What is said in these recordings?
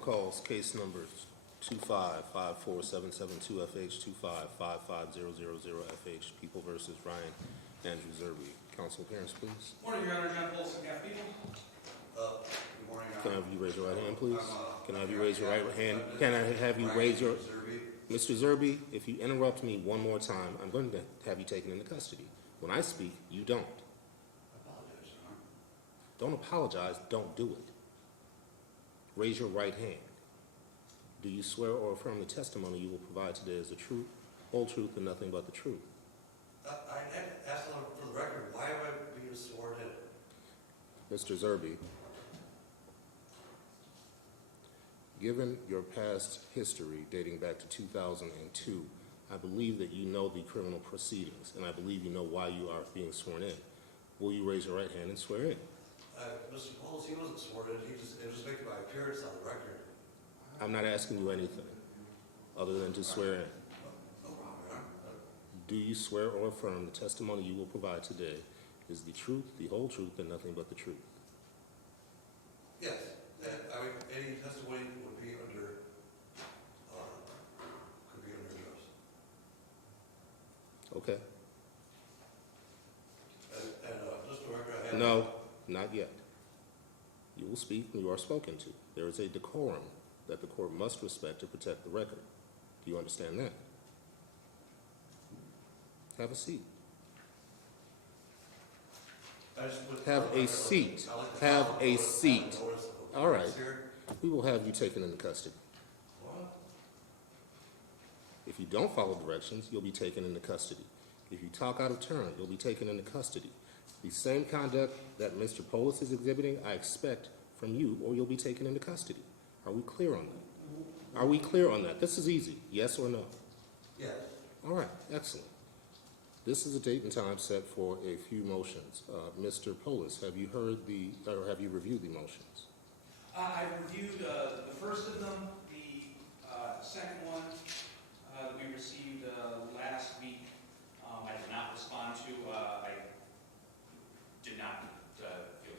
Court calls case number 2554772FH, 2555000FH, People versus Ryan Andrew Zerbe. Counsel appearance, please. Morning, Your Honor. John Polson, half people. Good morning, Your Can I Honor. have you raise your right hand, please? Can I have you raise your right hand? Can I have you raise your... Mr. Zerbe, if you interrupt me one more time, I'm going to have you taken into custody. When I speak, you don't. I apologize, Your Honor. Don't apologize, don't do it. Raise your right hand. Do you swear or affirm the testimony you will provide today is the truth, whole truth, and nothing but the truth? I asked for the record, why am I being sworn in? Mr. Zerbe, given your past history dating back to 2002, I believe that you know the criminal proceedings, and I believe you know why you are being sworn in. Will you raise your right hand and swear in? Mr. Polis, he wasn't sworn in. It was just making my appearance on the record. I'm not asking you anything other than to swear in. No problem, Your Honor. Do you swear or affirm the testimony you will provide today is the truth, the whole truth, and nothing but the truth? Yes. Any testimony would be under, could be under yours. Okay. Just for the record, I have... No, not yet. You will speak when you are spoken to. There is a decorum that the court must respect to protect the record. Do you understand that? Have a seat. I just put... Have a seat. Have a seat. All right. We will have you taken into custody. What? If you don't follow directions, you'll be taken into custody. If you talk out of turn, you'll be taken into custody. The same conduct that Mr. Polis is exhibiting, I expect from you, or you'll be taken into custody. Are we clear on that? Are we clear on that? This is easy. Yes or no? Yes. All right. Excellent. This is a date and time set for a few motions. Mr. Polis, have you heard or have you reviewed the motions? I reviewed the first of them. The second one that we received last week, I did not respond to. I did not feel the need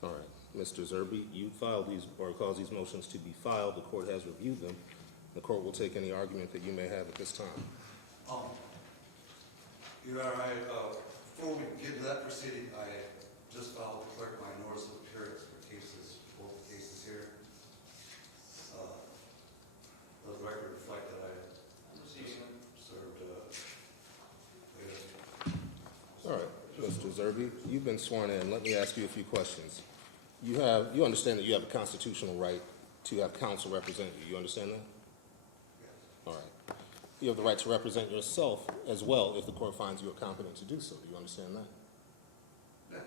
to. All right. Mr. Zerbe, you filed these or caused these motions to be filed. The court has reviewed them. The court will take any argument that you may have at this time. Your Honor, before we get to that proceeding, I just filed with the clerk my notice of appearance for cases, both cases here. Let the record reflect that I served All right, Mr. Zerbe, you've been sworn in. Let me ask you a few questions. You understand that you have a constitutional right to have counsel represent you. You understand that? Yes. All right. You have the right to represent yourself as well if the court finds you are competent to do so. Do you understand that? Yes.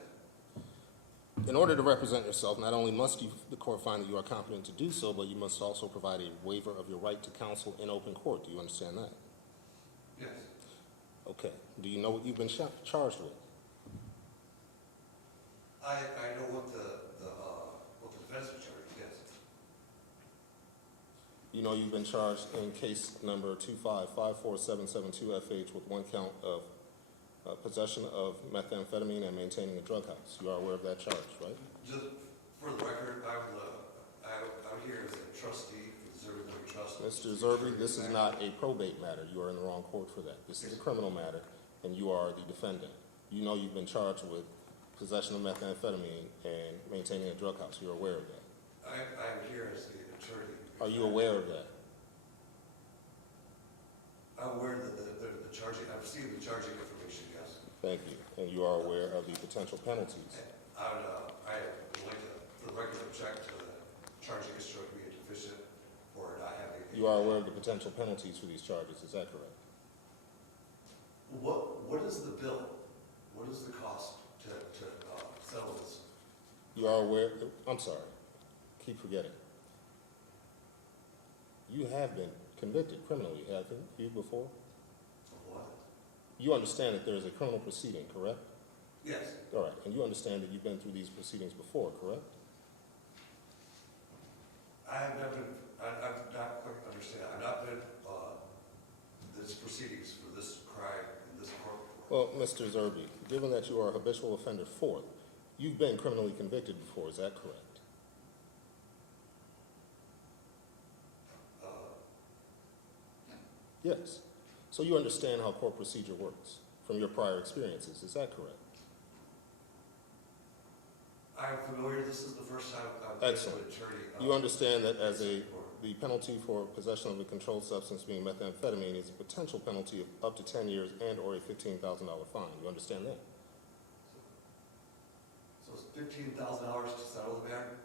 In order to represent yourself, not only must the court find that you are competent to do so, but you must also provide a waiver of your right to counsel in open court. Do you understand that? Yes. Okay. Do you know what you've been charged with? I know what the defense was charged, yes. You know you've been charged in case number 2554772FH with one count of possession of methamphetamine and maintaining a drug house. You are aware of that charge, right? Just for the record, I'm here as a trustee for the Zerbe County Trust. Mr. Zerbe, this is not a probate matter. You are in the wrong court for that. This is a criminal matter, and you are the defendant. You know you've been charged with possession of methamphetamine and maintaining a drug house. You're aware of that. I'm here as the attorney. Are you aware of that? I'm aware that the charging, I've received the charging information, yes. Thank you. And you are aware of the potential penalties. I would like to, for the record, object to the charging history being deficient or not having. You are aware of the potential penalties for these charges. Is that correct? What is the bill? What is the cost to settle this? You are aware, I'm sorry, keep forgetting. You have been convicted criminally, haven't you, before? Of what? You understand that there is a criminal proceeding, correct? Yes. All right, and you understand that you've been through these proceedings before, correct? I've not quite understand. I've not been this proceedings for this crime in this court before. Well, Mr. Zerbe, given that you are a habitual offender fourth, you've been criminally convicted before, is that correct? Yes. So you understand how court procedure works from your prior experiences, is that correct? I'm familiar, this is the first time I've been to Excellent. an attorney. You understand that as a, Or- the penalty for possession of a controlled substance being methamphetamine is a potential penalty of up to 10 years and/or a $15,000 fine. You understand that? So it's $15,000 to settle the matter?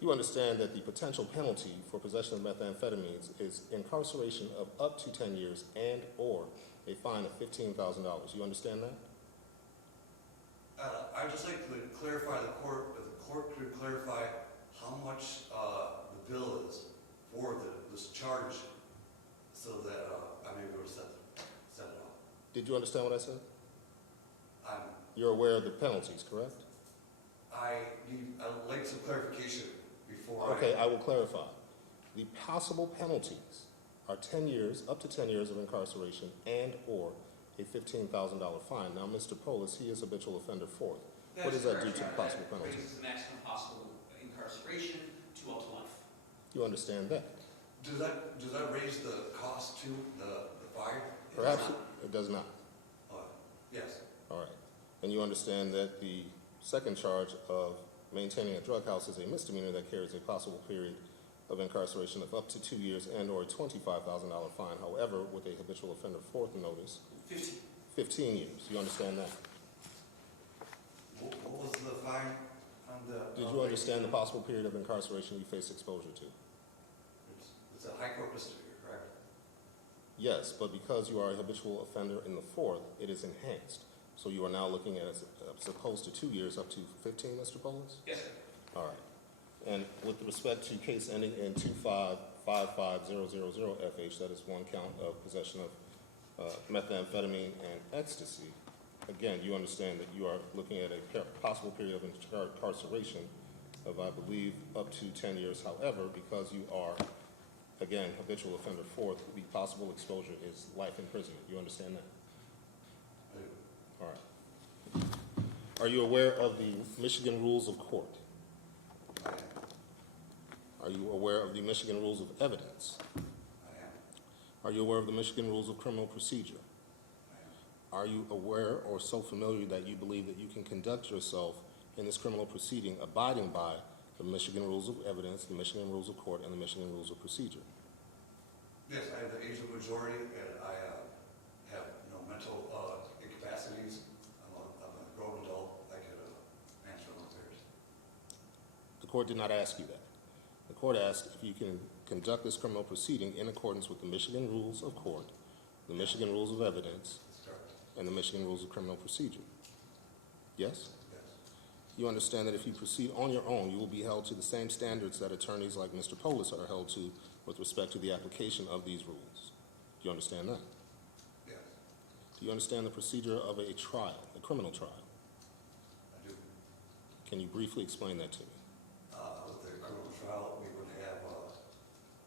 You understand that the potential penalty for possession of methamphetamines is incarceration of up to 10 years and/or a fine of $15,000. You understand that? I'd just like to clarify the court, if the court could clarify how much the bill is for this charge so that I'm able to set it up. Did you understand what I said? I'm, You're aware of the penalties, correct? I'd like some clarification before Okay, I will clarify. The possible penalties are 10 years, up to 10 years of incarceration and/or a $15,000 fine. Now, Mr. Polis, he is habitual offender fourth. What does that do to the possible That penalty? raises the maximum possible incarceration to up to life. You understand that? Does that raise the cost to the fine? Perhaps it does not. Yes. All right. And you understand that the second charge of maintaining a drug house is a misdemeanor that carries a possible period of incarceration of up to 2 years and/or a $25,000 fine. However, with a habitual offender fourth notice, 15 years. You understand that? What was the fine on the? Did you understand the possible period of incarceration you face exposure to? It's a high court misdemeanor, correct? Yes, but because you are a habitual offender in the fourth, it is enhanced. So you are now looking at as opposed to 2 years, up to 15, Mr. Polis? Yes, sir. All right. And with respect to case ending in 2555000FH, that is one count of possession of methamphetamine and ecstasy, again, you understand that you are looking at a possible period of incarceration of, I believe, up to 10 years. However, because you are, again, habitual offender fourth, the possible exposure is life imprisonment. You understand that? I do. All right. Are you aware of the Michigan Rules of Court? I am. Are you aware of the Michigan Rules of Evidence? I am. Are you aware of the Michigan Rules of Criminal Procedure? I am. Are you aware or so familiar that you believe that you can conduct yourself in this criminal proceeding abiding by the Michigan Rules of Evidence, the Michigan Rules of Court, and the Michigan Rules of Procedure? Yes, I have the age of majority, and I have mental incapacities. I'm a grown adult. I can answer my affairs. The court did not ask you that. The court asked if you can conduct this criminal proceeding in accordance with the Michigan Rules of Court, the Michigan Rules of Evidence, That's correct. and the Michigan Rules of Criminal Procedure. Yes? Yes. You understand that if you proceed on your own, you will be held to the same standards that attorneys like Mr. Polis are held to with respect to the application of these rules. Do you understand that? Yes. Do you understand the procedure of a trial, a criminal trial? I do. Can you briefly explain that to me? With the criminal trial, we would have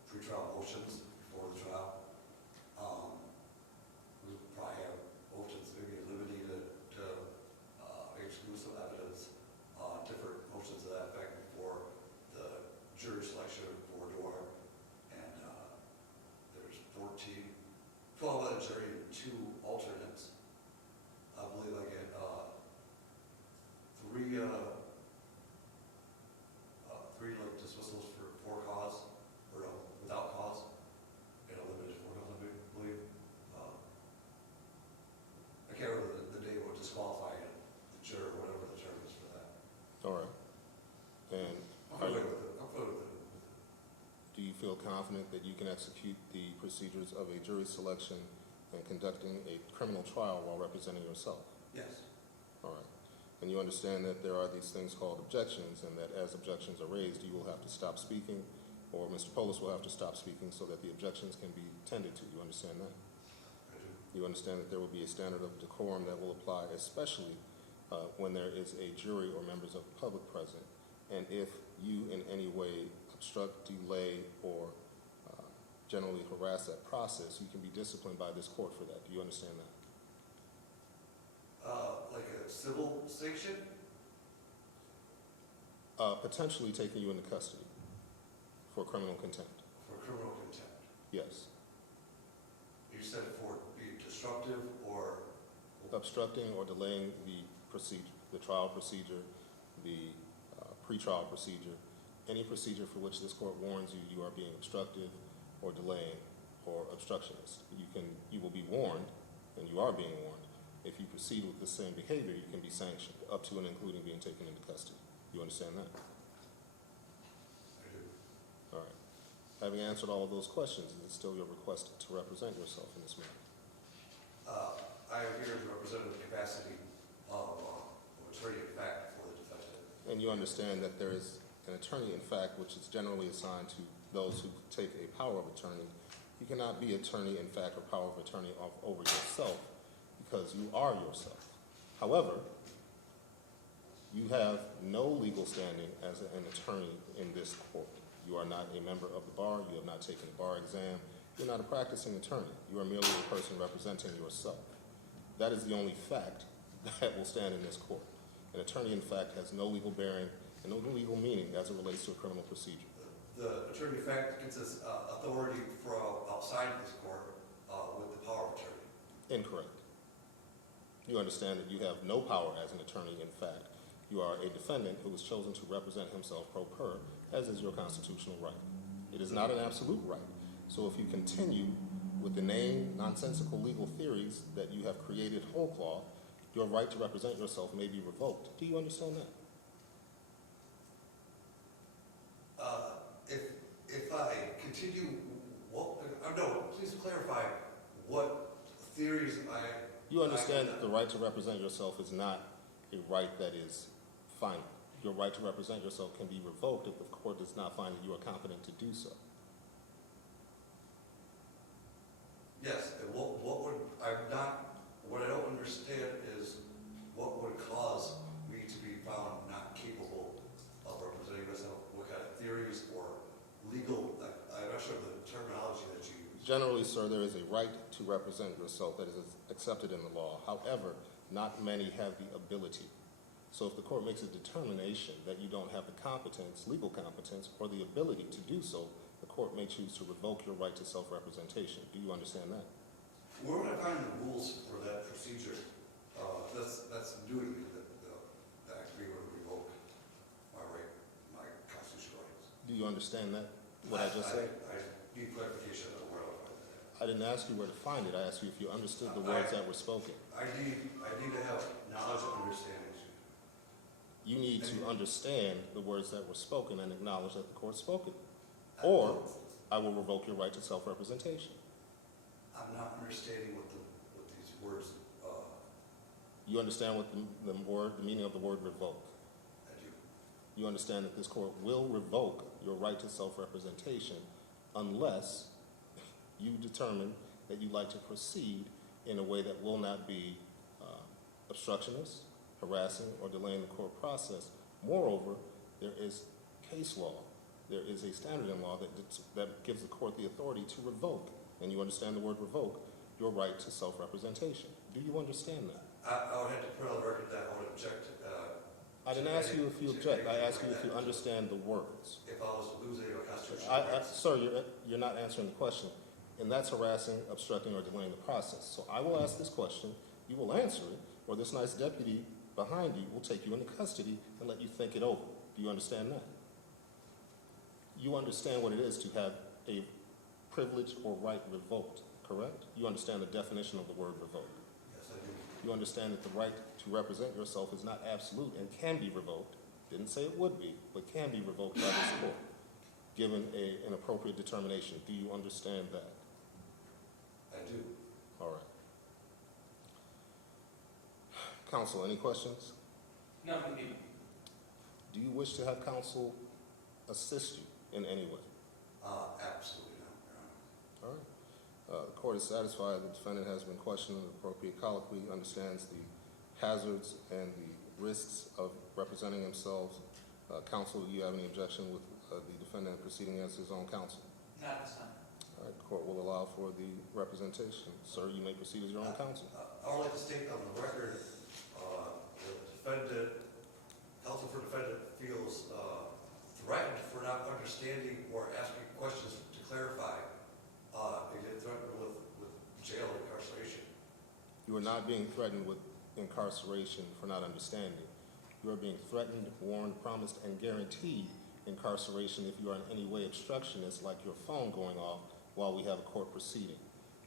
pretrial motions before the trial. We would probably have motions maybe limited to exclusive evidence, different motions of that effect before the jury selection for door. And there's 12 on the jury and 2 alternates. I believe I get 3 like dismissals for cause, or no, without cause, and a limited for cause, I believe. I can't remember the day would disqualify the juror, whatever the term is for that. All right. And I'm are familiar you, with it. I'm familiar with it. do you feel confident that you can execute the procedures of a jury selection and conducting a criminal trial while representing yourself? Yes. All right. And you understand that there are these things called objections, and that as objections are raised, you will have to stop speaking, or Mr. Polis will have to stop speaking so that the objections can be tended to. You understand that? I do. You understand that there will be a standard of decorum that will apply, especially when there is a jury or members of the public present. And if you in any way obstruct, delay, or generally harass that process, you can be disciplined by this court for that. Do you understand that? Like a civil sanction? Potentially taking you into custody for criminal contempt. For criminal contempt. Yes. You said for be disruptive or, Obstructing or delaying the procedure, the trial procedure, the pretrial procedure, any procedure for which this court warns you you are being obstructive or delaying or obstructionist. You will be warned, and you are being warned. If you proceed with the same behavior, you can be sanctioned, up to and including being taken into custody. You understand that? I do. All right. Having answered all of those questions, is it still your request to represent yourself in this matter? I am here to represent the capacity of attorney in fact for the defendant. And you understand that there is an attorney in fact, which is generally assigned to those who take a power of attorney. You cannot be attorney in fact or power of attorney over yourself because you are yourself. However, you have no legal standing as an attorney in this court. You are not a member of the bar. You have not taken a bar exam. You're not a practicing attorney. You are merely a person representing yourself. That is the only fact that will stand in this court. An attorney, in fact, has no legal bearing and no legal meaning as it relates to a criminal procedure. The attorney in fact gets his authority from outside of this court with the power of attorney. Incorrect. You understand that you have no power as an attorney, in fact. You are a defendant who has chosen to represent himself pro per, as is your constitutional right. It is not an absolute right. So if you continue with the name nonsensical legal theories that you have created whole cloth, your right to represent yourself may be revoked. Do you understand that? If I continue, no, please clarify what theories You understand that the right to represent yourself is not a right that is final. Your right to represent yourself can be revoked if the court does not find that you are competent to do so. Yes, and what I don't understand is what would cause me to be found not capable of representing myself, what kind of theories or legal, I'm not sure of the terminology that you use. Generally, sir, there is a right to represent yourself that is accepted in the law. However, not many have the ability. So if the court makes a determination that you don't have the competence, legal competence, or the ability to do so, the court may choose to revoke your right to self-representation. Do you understand that? Where would I find the rules for that procedure? That's new to me, that I agree would revoke my constitutional rights. Do you understand that, what I just said? I need clarification on where I'll find that. I didn't ask you where to find it. I asked you if you understood the words that were spoken. I need to have knowledge and understanding. You need to understand the words that were spoken and acknowledge that the court spoke it. Or I will revoke your right to self-representation. I'm not understanding what these words, You understand what the meaning of the word revoke. I do. You understand that this court will revoke your right to self-representation unless you determine that you'd like to proceed in a way that will not be obstructionist, harassing, or delaying the court process. Moreover, there is case law. There is a standard in law that gives the court the authority to revoke, and you understand the word revoke, your right to self-representation. Do you understand that? I would have to put on the record that I would object. I didn't ask you if you object. I asked you if you understand the words. If I was to lose any of my constitutional rights. Sir, you're not answering the question, and that's harassing, obstructing, or delaying the process. So I will ask this question, you will answer it, or this nice deputy behind you will take you into custody and let you think it over. Do you understand that? You understand what it is to have a privilege or right revoked, correct? You understand the definition of the word revoke. Yes, I do. You understand that the right to represent yourself is not absolute and can be revoked. Didn't say it would be, but can be revoked by this court, given an appropriate determination. Do you understand that? I do. All right. Counsel, any questions? No, indeed. Do you wish to have counsel assist you in any way? Absolutely not, Your Honor. All right. The court is satisfied the defendant has been questioned in appropriate colloquy, understands the hazards and the risks of representing himself. Counsel, do you have any objection with the defendant proceeding as his own counsel? Not this time. All right, the court will allow for the representation. Sir, you may proceed as your own counsel. I would like to state on the record, counsel for defendant feels threatened for not understanding or asking questions to clarify. They get threatened with jail or incarceration. You are not being threatened with incarceration for not understanding. You are being threatened, warned, promised, and guaranteed incarceration if you are in any way obstructionist, like your phone going off while we have a court proceeding.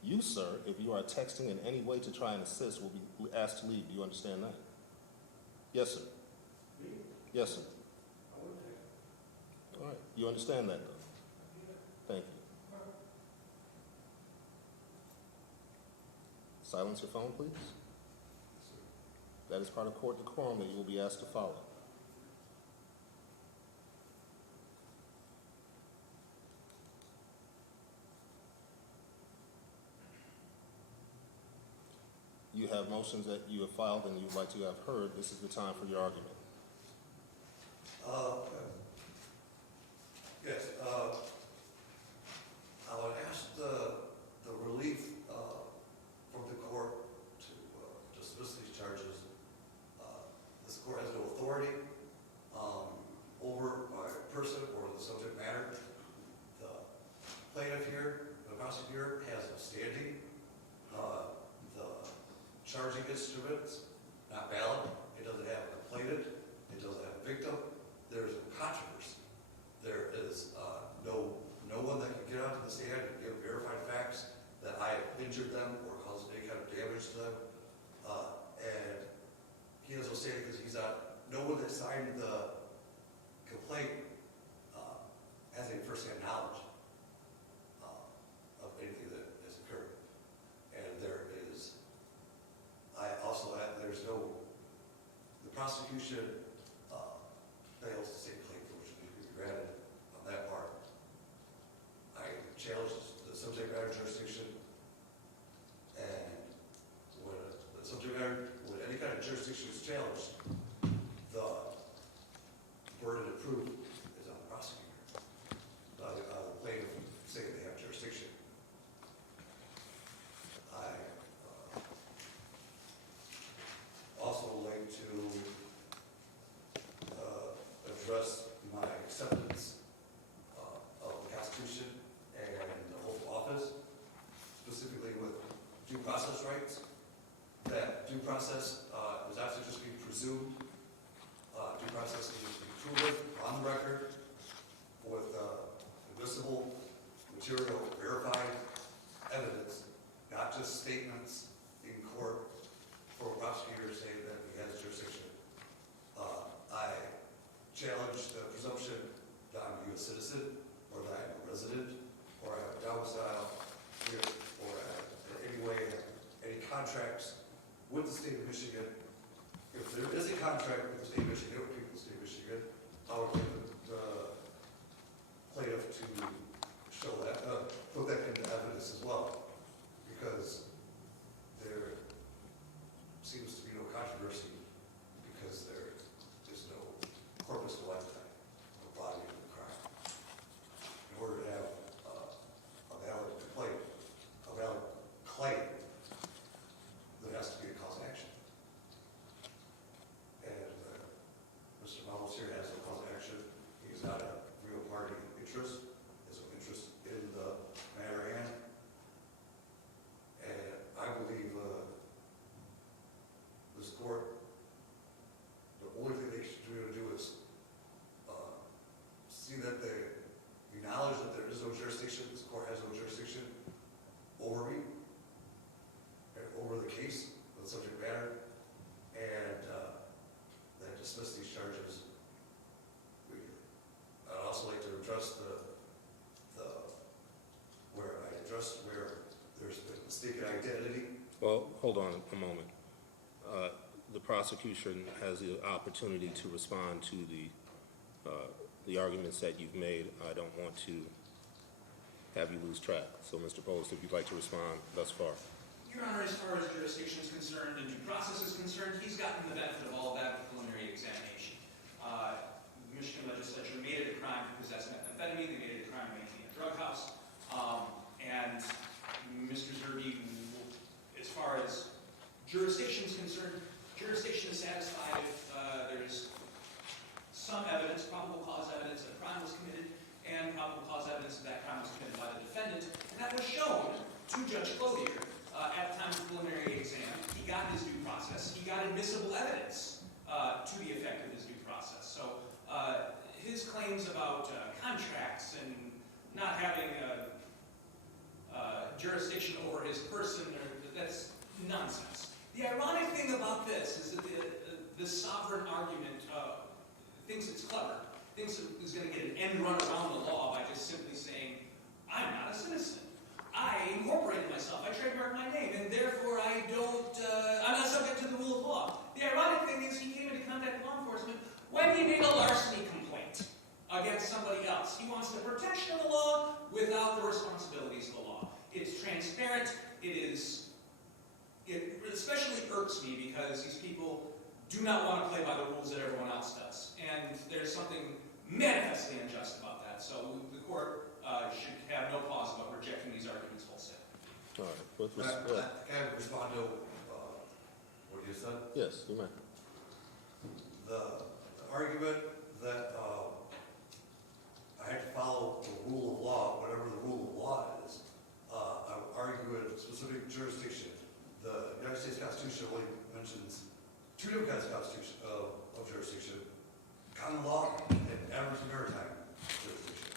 You, sir, if you are texting in any way to try and assist, will be asked to leave. Do you understand that? Yes, sir. Me? Yes, sir. I wouldn't take. All right. You understand that, though? Thank you. Silence your phone, please. That is part of court decorum that you will be asked to follow. You have motions that you have filed and you would like to have heard. This is the time for your argument. Yes, I would ask the relief from the court to dismiss these charges. This court has no authority over a person or the subject matter. The plaintiff here, the prosecutor, has no standing. The charging instrument's not valid. It doesn't have a complainant. It doesn't have a victim. There's no controversy. There is no one that can get onto the stand and give verified facts that I have injured them or caused any kind of damage to them. And he has no standing because no one that signed the complaint has any first-hand knowledge of anything that has occurred. And the prosecution fails to state claim for which we can be granted on that part. I challenge the subject matter jurisdiction, and when any kind of jurisdiction is challenged, the burden of proof is on the prosecutor. The plaintiff saying they have jurisdiction. I also like to address my acceptance of the Constitution and the oath of office, specifically with due process rights. That due process is not to just be presumed. Due process needs to be proven on the record with admissible material, verified evidence, not just statements in court for a prosecutor saying that he has jurisdiction. I challenge the presumption that I'm a U.S. citizen, or that I'm a resident, or I have a domicile here, or in any way have any contracts with the state of Michigan. If there is a contract with the state of Michigan, or people of the state of Michigan, I would like the plaintiff to show that, put that into evidence as well, because there seems to be no controversy, because there is no corpus delicti, no body of the crime. In order to have a valid complaint, a valid claim, there has to be a cause of action. And Mr. Ramos here has no cause of action. He's not a real party interest. There's no interest in the matter at hand. And I believe this court, the only thing they should do is see that they acknowledge that there is no jurisdiction, this court has no jurisdiction over me, and over the case, the subject matter, and then dismiss these charges. I'd also like to address where there's been mistaken identity. Well, hold on a moment. The prosecution has the opportunity to respond to the arguments that you've made. I don't want to have you lose track. So, Mr. Polis, if you'd like to respond thus far. Your Honor, as far as jurisdiction is concerned and due process is concerned, he's gotten the benefit of all of that preliminary examination. The Michigan legislature made it a crime to possess methamphetamine. They made it a crime to maintain a drug house. And Mr. Zerbe, as far as jurisdiction is concerned, jurisdiction is satisfied if there's some evidence, probable cause evidence that a crime was committed, and probable cause evidence that that crime was committed by the defendant. And that was shown to Judge Clothier his claims about contracts and not having jurisdiction over his person, that's nonsense. The ironic thing about this is that the sovereign argument thinks it's clever, thinks it's going to get an end run around the law by just simply saying, I'm not a citizen. I incorporated myself, I trademarked my name, and therefore I'm not subject to the rule of law. The ironic thing is he came into contact with law enforcement when he made a larceny complaint against somebody else. He wants the protection of the law without the responsibilities of the law. It's transparent, it especially irks me because these people do not want to play by the rules that everyone else does. And there's something manifestly unjust about that. So the court should have no pause about rejecting these arguments wholesale. All right. With Can respect. I respond to what you said? Yes, you may. The argument that I had to follow the rule of law, whatever the rule of law is, I would argue in a specific jurisdiction. The United States Constitution only mentions two different kinds of jurisdiction: common law and adverse maritime jurisdiction,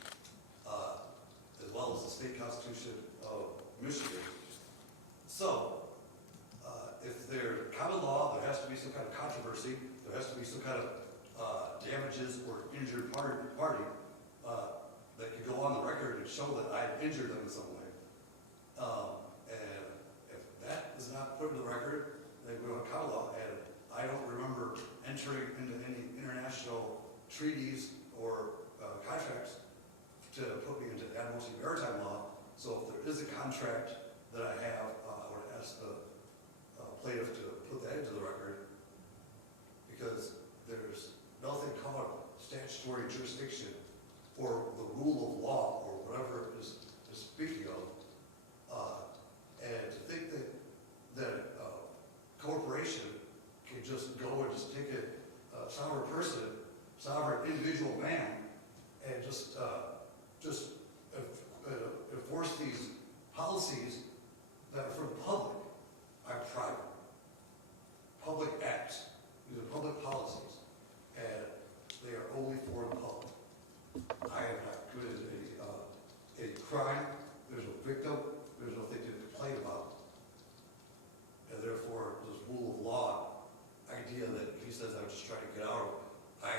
as well as the state constitution of Michigan. So, if there's common law, there has to be some kind of controversy, there has to be some kind of damages or injured party that could go on the record and show that I injured them in some way. And if that is not put in the record, they go on common law, and I don't remember entering into any international treaties or contracts to put me into admiralty maritime law. So if there is a contract that I have, I would ask the plaintiff to put that into the record, because there's nothing called statutory jurisdiction or the rule of law or whatever it is speaking of. And to think that corporation can just go and just take a sovereign person, sovereign individual man, and just enforce these policies that are for the public, are private. Public acts, these are public policies, and they are only for the public. I have not committed a crime, there's no victim, there's nothing to complain about. And therefore, this rule of law idea that he says I'm just trying to get out of, I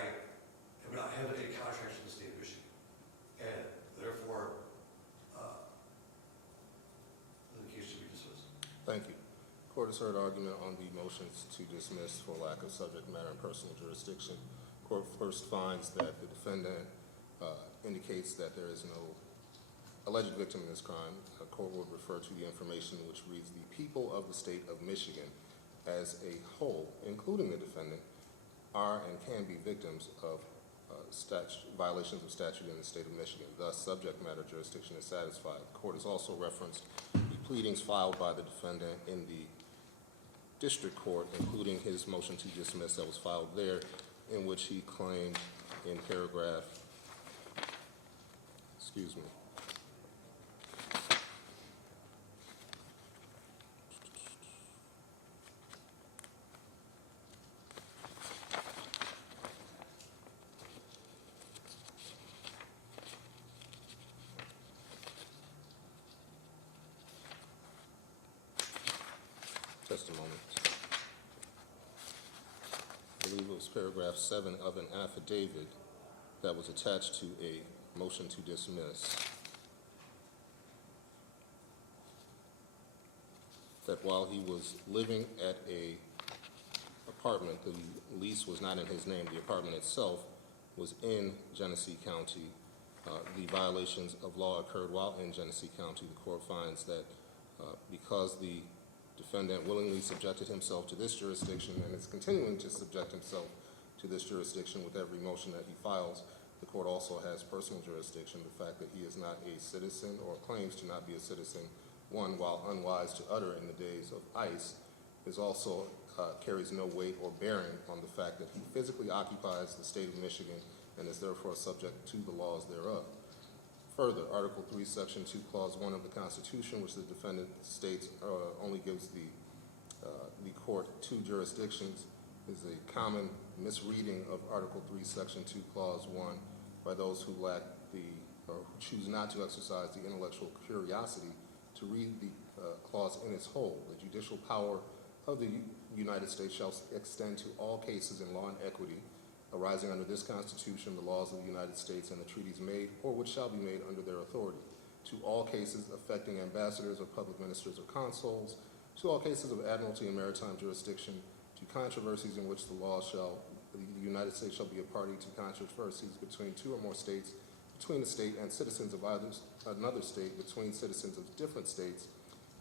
have not had any contracts with the state of Michigan. And therefore, the case should be dismissed. Thank you. Court has heard argument on the motions to dismiss for lack of subject matter and personal jurisdiction. Court first finds that the defendant indicates that there is no alleged victim in this crime. The court would refer to the information which reads, the people of the state of Michigan as a whole, including the defendant, are and can be victims of violations of statute in the state of Michigan. Thus, subject matter jurisdiction is satisfied. The court has also referenced the pleadings filed by the defendant in the district court, including his motion to dismiss that was filed there, in which he claimed in paragraph, excuse me, just a moment. I believe it was paragraph 7 of an affidavit that was attached to a motion to dismiss, that while he was living at a apartment, the lease was not in his name, the apartment itself was in Genesee County. The violations of law occurred while in Genesee County. The court finds that because the defendant willingly subjected himself to this jurisdiction and is continuing to subject himself to this jurisdiction with every motion that he files, the court also has personal jurisdiction. The fact that he is not a citizen or claims to not be a citizen, one, while unwise to utter in the days of ICE, is also carries no weight or bearing on the fact that he physically occupies the state of Michigan and is therefore subject to the laws thereof. Further, Article 3, Section 2, Clause 1 of the Constitution, which the defendant states only gives the court two jurisdictions, is a common misreading of Article 3, Section 2, Clause 1, by those who lack or who choose not to exercise the intellectual curiosity to read the clause in its whole. The judicial power of the United States shall extend to all cases in law and equity arising under this Constitution, the laws of the United States, and the treaties made or which shall be made under their authority, to all cases affecting ambassadors or public ministers or consuls, to all cases of admiralty and maritime jurisdiction, to controversies in which the United States shall be a party to controversies between two or more states, between the state and citizens of another state, between citizens of different states,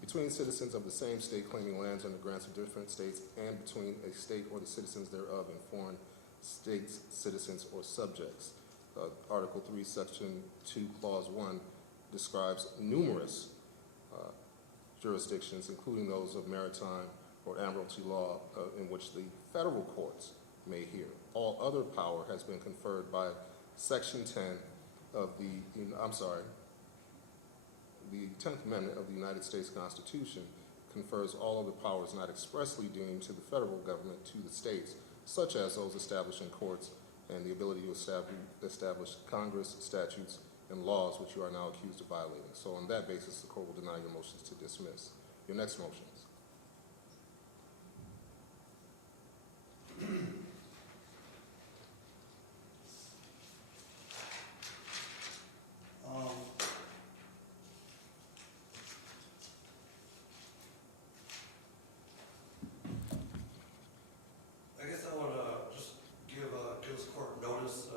between citizens of the same state claiming lands under grants of different states, and between a state or the citizens thereof and foreign states, citizens, or subjects. Article 3, Section 2, Clause 1 describes numerous jurisdictions, including those of maritime or admiralty law, in which the federal courts may hear. All other power has been conferred by Section 10 of the 10th Amendment of the United States Constitution confers all of the powers not expressly deemed to the federal government to the states, such as those establishing courts and the ability to establish Congress, statutes, and laws which you are now accused of violating. So on that basis, the court will deny your motions to dismiss. Your next motions. I guess I want to just give this court notice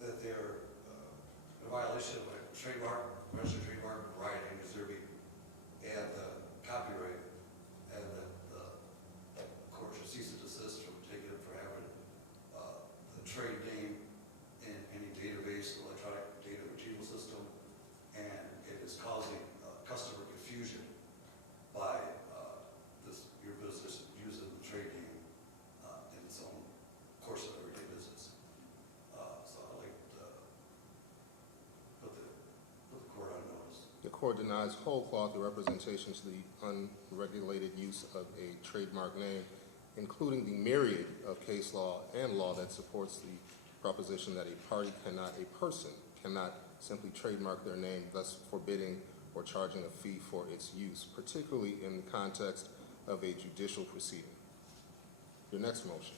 that they're in violation of a trademark, registered trademark, Ryan and Zerby, and copyright, and that the court should cease and desist from taking it for having the trade name in any database, electronic data retrieval system, and it is causing customer confusion by your business using the trade name in its own course of everyday business. So I'd like to put the court on notice. The court denies whole cloth the representation to the unregulated use of a trademark name, including the myriad of case law and law that supports the proposition that a person cannot simply trademark their name, thus forbidding or charging a fee for its use, particularly in the context of a judicial proceeding. Your next motion.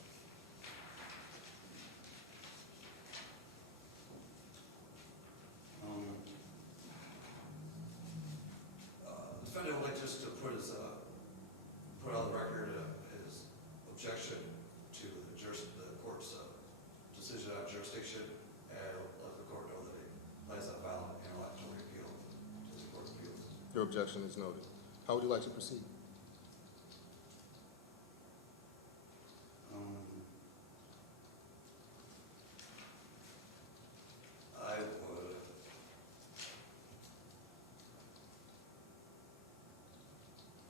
The defendant would like just to put on the record his objection to the court's decision on jurisdiction, and let the court know that he plans on filing an interlocutory appeal to the Court of Appeals. Your objection is noted. How would you like to proceed?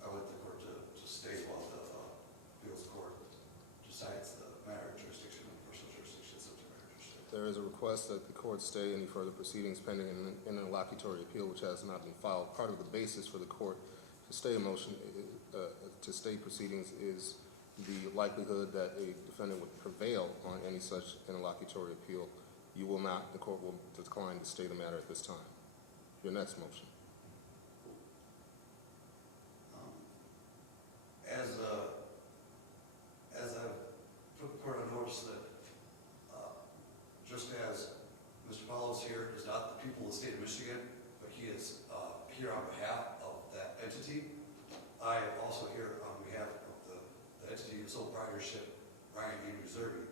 I would like the court to stay while the appeals court decides the matter of jurisdiction and personal jurisdiction, subject matter jurisdiction. There is a request that the court stay any further proceedings pending an interlocutory appeal which has not been filed. Part of the basis for the court to stay a motion, to stay proceedings is the likelihood that a defendant would prevail on any such interlocutory appeal. You will not, the court will decline to stay the matter at this time. Your next motion. As I've put the court on notice that just as Mr. Paulos here is not the people of the state of Michigan, but he is here on behalf of that entity, I am also here on behalf of the entity of sole proprietorship, Ryan Andrew Zerby.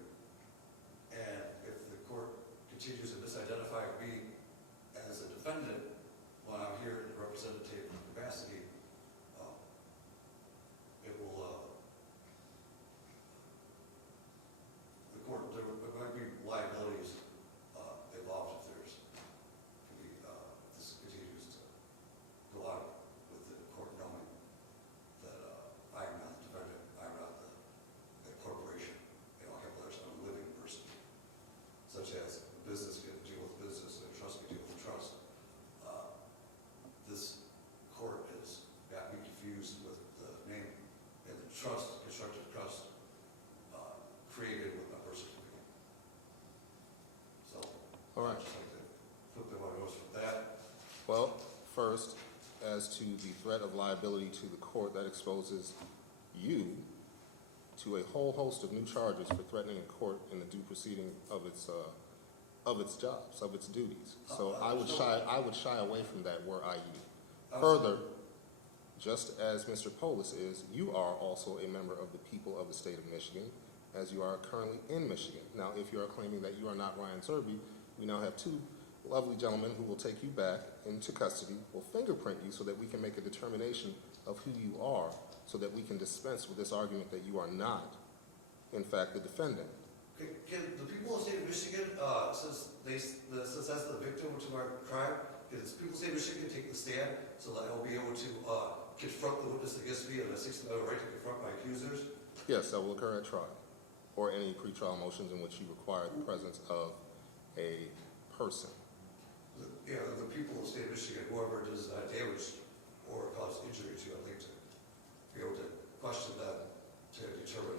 And if the court continues to misidentify me as a defendant when I'm here in a representative capacity, it will, there might be liabilities involved if this continues to go on with the court knowing that I am not the defendant, I am not the corporation, and I'll have others as to the threat of liability to the court, that exposes you to a whole host of new charges for threatening a court in the due proceeding of its jobs, of its duties. So I would shy away from that were I you. Further, just as Mr. Polis is, you are also a member of the people of the state of Michigan, as you are currently in Michigan. Now, if you are claiming that you are not Ryan Serby, we now have two lovely gentlemen who will take you back into custody, will fingerprint you so that we can make a determination of who you are, so that we can dispense with this argument that you are not, in fact, the defendant. Can the people of the state of Michigan, since that's the victim to our crime, can the people of the state of Michigan take the stand so that I'll be able to confront the witness against me and the Sixth Amendment right to confront my accusers? Yes, that will occur at trial, or any pretrial motions in which you require the presence of a person. The people of the state of Michigan, whoever does damage or cause injury to, I'd like to be able to question them to determine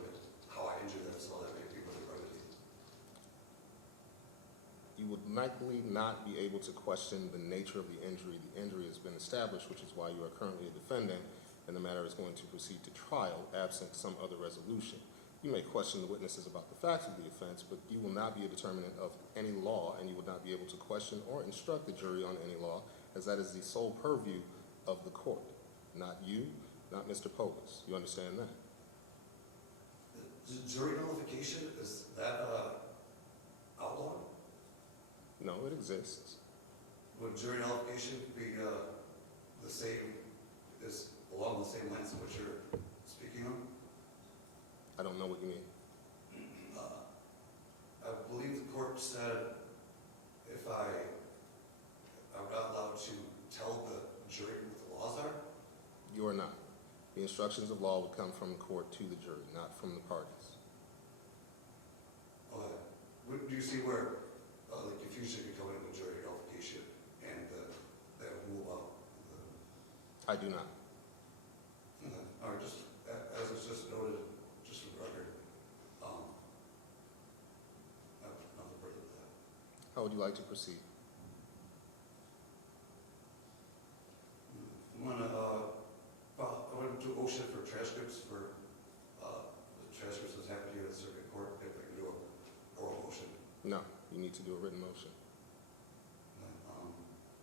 how I injured them so that may be with a remedy. You would likely not be able to question the nature of the injury. The injury has been established, which is why you are currently a defendant, and the matter is going to proceed to trial absent some other resolution. You may question the witnesses about the facts of the offense, but you will not be a determinant of any law, and you would not be able to question or instruct the jury on any law, as that is the sole purview of the court. Not you, not Mr. Polis. You understand that? The jury nullification, is that outlawed? No, it exists. Would jury nullification be the same, is along the same lines of what you're speaking on? I don't know what you mean. I believe the court said if I'm not allowed to tell the jury what the laws are. You are not. The instructions of law would come from the court to the jury, not from the parties. Do you see where the confusion could come in with jury nullification and that rule out? I do not. Or just as it's just noted, just for the record, I have nothing further to that. How would you like to proceed? I'm gonna do a motion for transcripts for the transcripts that's happened here at the circuit court. If I can do an oral motion, No, you need to do a written motion.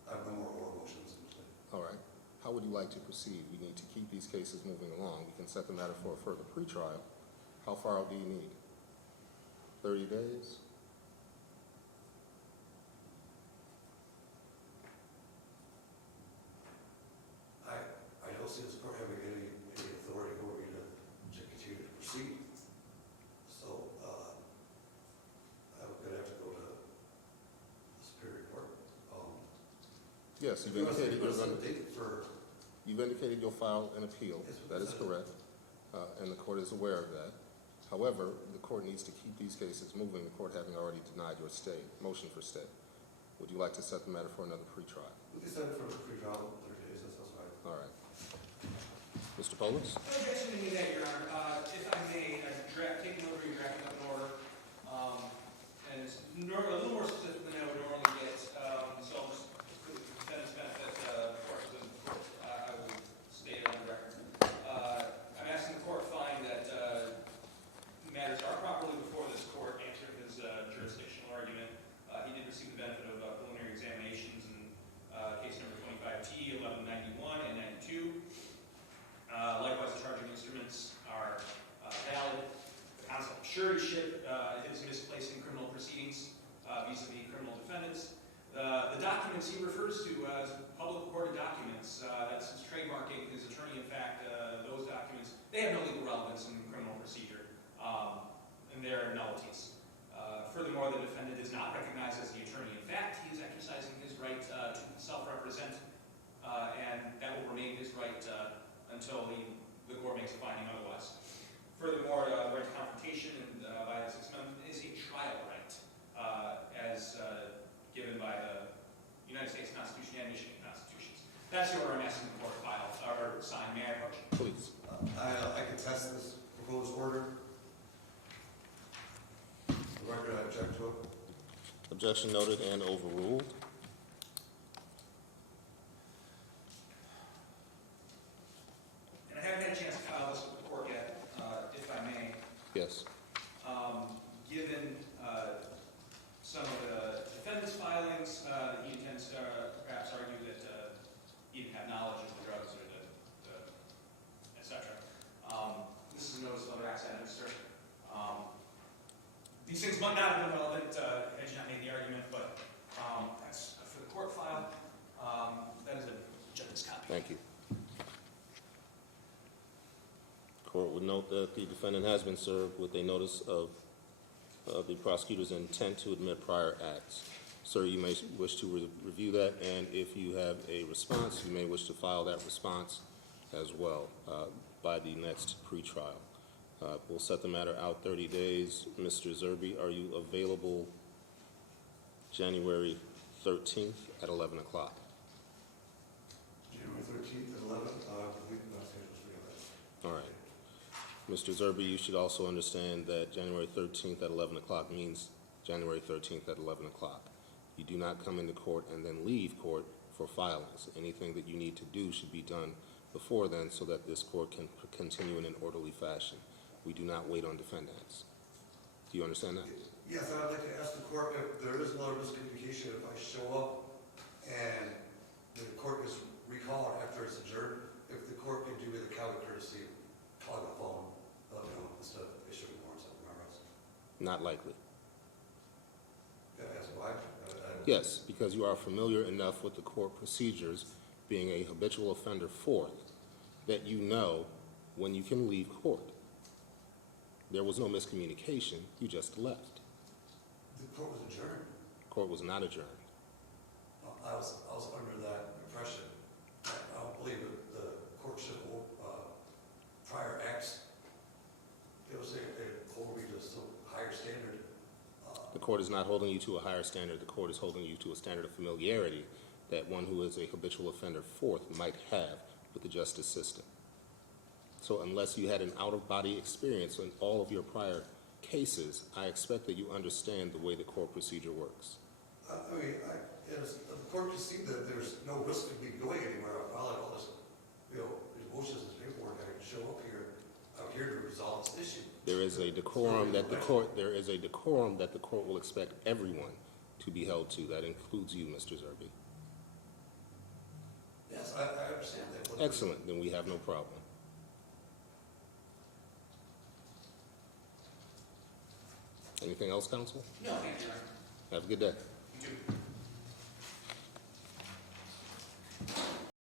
I have no more oral motions. All right. How would you like to proceed? We need to keep these cases moving along. We can set the matter for a further pretrial. How far out do you need? 30 days? I don't see this court having any authority over me to continue to proceed. So I'm gonna have to go to the Superior Court. Yes, you've indicated What's the date for? you've indicated you'll file an appeal. Yes, That is correct, and the court is aware of that. However, the court needs to keep these cases moving, the court having already denied your stay, motion for stay. Would you like to set the matter for another pretrial? We can set it for the pre-trial, 30 days, that's fine. All right. Mr. Polis? No objection to any of that, Your Honor. If I may, taking over your drafting up an order, and it's a little more specific than I would normally get, so just for the defendant's benefit, of course, I will state it on the record. I'm asking the court to find that matters are properly before this court, answer his jurisdictional argument. He did receive the benefit of preliminary examinations in case number 25T, 1191, and 92. Likewise, the charging instruments are valid. The concept of suretyship is misplaced in criminal proceedings vis-a-vis criminal defendants. The documents he refers to as public recorded documents, that's his trademarking, his attorney, in fact, those documents, they have no legal relevance in criminal procedure, and they're nullities. Furthermore, the defendant is not recognized as the attorney. In fact, he is exercising his right to self-represent, and that will remain his right until the court makes a finding otherwise. Furthermore, the right to confrontation by the Sixth Amendment is a trial right, as given by the United States Constitution and Michigan Constitutions. That's the order I'm asking the court to file or sign. May I approach? Please. I contest this proposed order. The record, I object to it. Objection noted and overruled. Thank you. Court would note that the defendant has been served with a notice of the prosecutor's intent to admit prior acts. Sir, you may wish to review that, and if you have a response, you may wish to file that response as well by the next pretrial. We'll set the matter out 30 days. Mr. Zerbe, are you available January 13th at 11 o'clock? January 13th at 11, I believe my schedule's free. All right. Mr. Zerbe, you should also understand that January 13th at 11 o'clock means January 13th at 11 o'clock. You do not come into court and then leave court for filings. Anything that you need to do should be done before then so that this court can continue in an orderly fashion. We do not wait on defendants. Do you understand that? Yes, I'd like to ask the court if there is another miscommunication, if I show up and the court is recalled after it's adjourned, if the court can do me the county courtesy, call the phone, let me know instead of issuing warrants at my arrest. Not likely. Yeah, that's why. Yes, because you are familiar enough with the court procedures, being a habitual offender fourth, that you know when you can leave court. There was no miscommunication, you just left. The court was adjourned. Court was not adjourned. I was under that impression. I don't believe that the court should hold prior acts. It was hold me to some higher standard. The court is not holding you to a higher standard. The court is holding you to a standard of familiarity that one who is a habitual offender fourth might have with the justice system. So unless you had an out-of-body experience in all of your prior cases, I expect that you understand the way the court procedure works. The court can see that there's no risk of me going anywhere. I followed all this, these motions and paperwork. I can show up here. I'm here to resolve this issue. There is a decorum that the court will expect everyone to be held to. That includes you, Mr. Zerbe. Yes, I understand that. Excellent. Then we have no problem. Anything else, counsel? No, thank you, Your Honor. Have a good day.